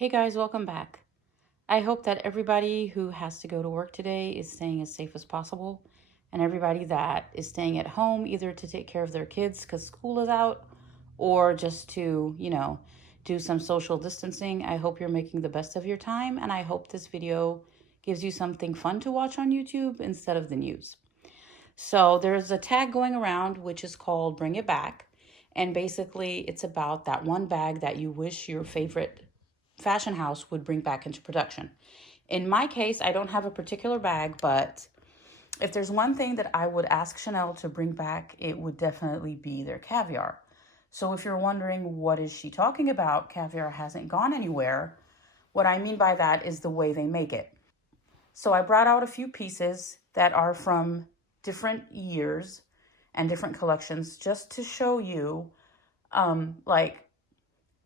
Hey guys, welcome back. I hope that everybody who has to go to work today is staying as safe as possible, and everybody that is staying at home either to take care of their kids because school is out or just to, do some social distancing. I hope you're making the best of your time, and I hope this video gives you something fun to watch on YouTube instead of the news. So there's a tag going around which is called Bring It Back, and basically it's about that one bag that you wish your favorite fashion house would bring back into production. In my case, I don't have a particular bag, but if there's one thing that I would ask Chanel to bring back, it would definitely be their caviar. So if you're wondering what is she talking about, caviar hasn't gone anywhere. What I mean by that is the way they make it. So I brought out a few pieces that are from different years and different collections just to show you,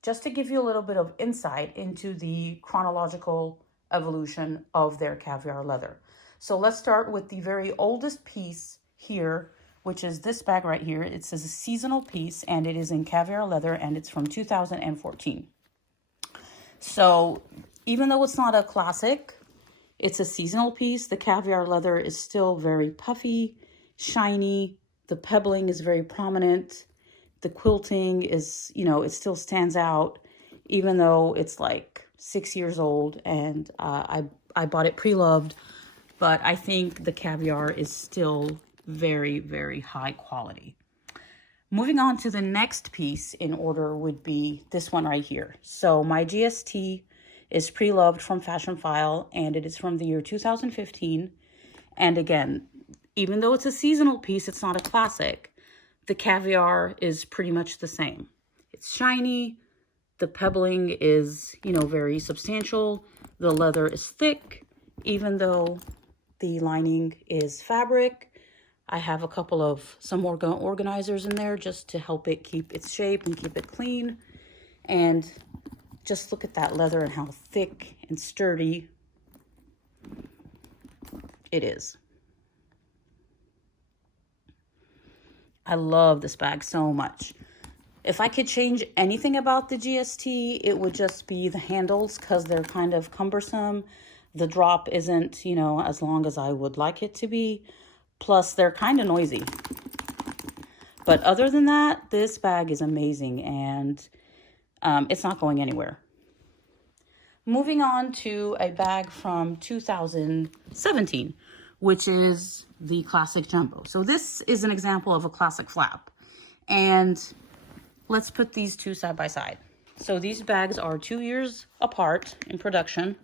just to give you a little bit of insight into the chronological evolution of their caviar leather. So let's start with the very oldest piece here, which is this bag right here. It says a seasonal piece, and it is in caviar leather, and it's from 2014. So even though it's not a classic, it's a seasonal piece. The caviar leather is still very puffy, shiny. The pebbling is very prominent. The quilting is, it still stands out, even though it's like 6 years old, and I bought it pre-loved, but I think the caviar is still very, very high quality. Moving on to the next piece in order would be this one right here. So my GST is pre-loved from Fashionphile, and it is from the year 2015. And again, even though it's a seasonal piece, it's not a classic. The caviar is pretty much the same. It's shiny. The pebbling is, very substantial. The leather is thick, even though the lining is fabric. I have a couple of some more organizers in there just to help it keep its shape and keep it clean. And just look at that leather and how thick and sturdy it is. I love this bag so much. If I could change anything about the GST, it would just be the handles, because they're kind of cumbersome. The drop isn't, as long as I would like it to be. Plus, they're kind of noisy. But other than that, this bag is amazing, and it's not going anywhere. Moving on to a bag from 2017, which is the Classic Jumbo. So this is an example of a classic flap. And let's put these two side by side. So these bags are 2 years apart in production.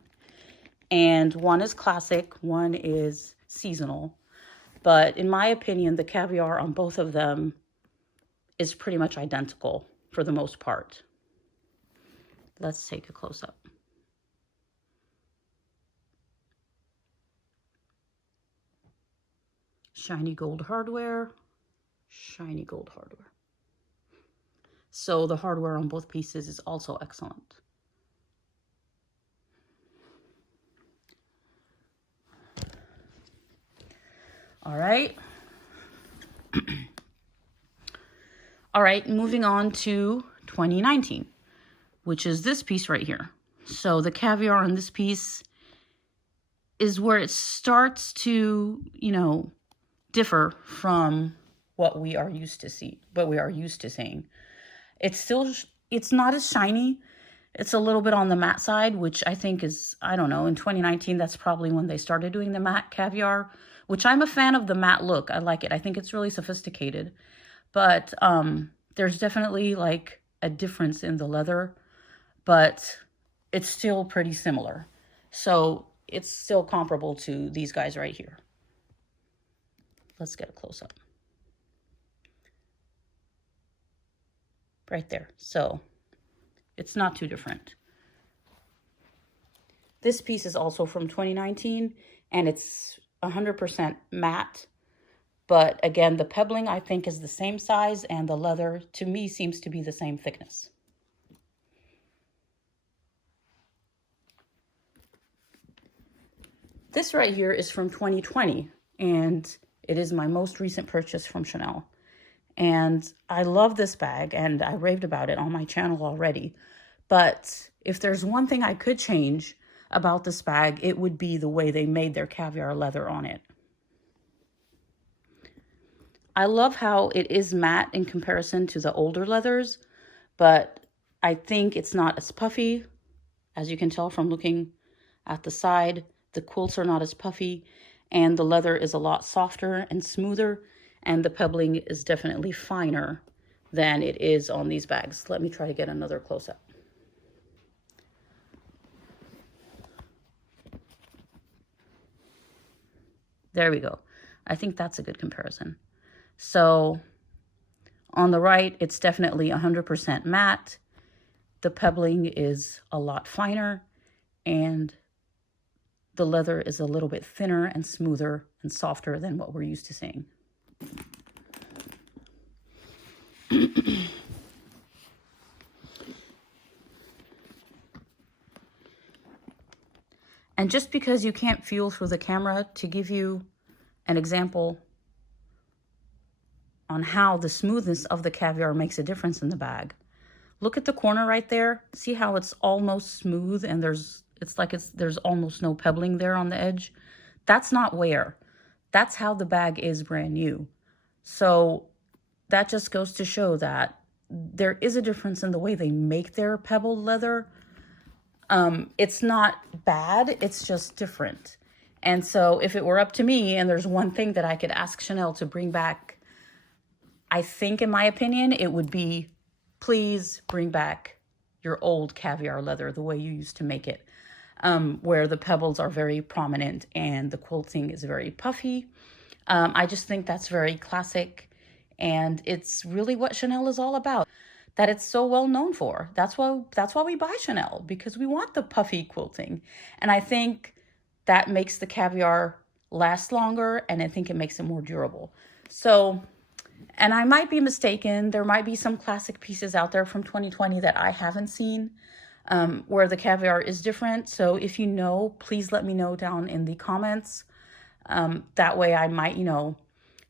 And one is classic, one is seasonal. But in my opinion, the caviar on both of them is pretty much identical for the most part. Let's take a close-up. Shiny gold hardware, shiny gold hardware. So the hardware on both pieces is also excellent. All right. All right, moving on to 2019, which is this piece right here. So the caviar on this piece is where it starts to, differ from what we are used to seeing. It's not as shiny. It's a little bit on the matte side, which I think is, I don't know, in 2019, that's probably when they started doing the matte caviar, which I'm a fan of the matte look. I like it. I think it's really sophisticated. But there's definitely like a difference in the leather, but it's still pretty similar. So it's still comparable to these guys right here. Let's get a close-up. Right there. So it's not too different. This piece is also from 2019, and it's 100% matte. But again, the pebbling, I think, is the same size, and the leather, to me, seems to be the same thickness. This right here is from 2020, and it is my most recent purchase from Chanel. And I love this bag, and I raved about it on my channel already. But if there's one thing I could change about this bag, it would be the way they made their caviar leather on it. I love how it is matte in comparison to the older leathers, but I think it's not as puffy. As you can tell from looking at the side, the quilts are not as puffy, and the leather is a lot softer and smoother, and the pebbling is definitely finer than it is on these bags. Let me try to get another close-up. There we go. I think that's a good comparison. So on the right, it's definitely 100% matte. The pebbling is a lot finer, and the leather is a little bit thinner and smoother and softer than what we're used to seeing. And just because you can't feel through the camera, to give you an example on how the smoothness of the caviar makes a difference in the bag. Look at the corner right there. See how it's almost smooth and there's almost no pebbling there on the edge? That's not wear. That's how the bag is brand new. So that just goes to show that there is a difference in the way they make their pebbled leather. It's not bad, it's just different. And so if it were up to me and there's one thing that I could ask Chanel to bring back, I think, in my opinion, it would be, please bring back your old caviar leather, the way you used to make it, where the pebbles are very prominent and the quilting is very puffy. I just think that's very classic, and it's really what Chanel is all about, that it's so well known for. That's why we buy Chanel, because we want the puffy quilting. And I think that makes the caviar last longer, and I think it makes it more durable. So, and I might be mistaken, there might be some classic pieces out there from 2020 that I haven't seen, where the caviar is different. So if you know, please let me know down in the comments. That way I might,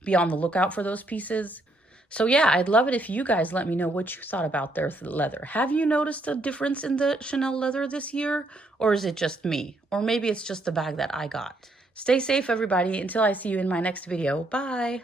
be on the lookout for those pieces. So yeah, I'd love it if you guys let me know what you thought about their leather. Have you noticed a difference in the Chanel leather this year? Or is it just me? Or maybe it's just the bag that I got. Stay safe, everybody, until I see you in my next video. Bye!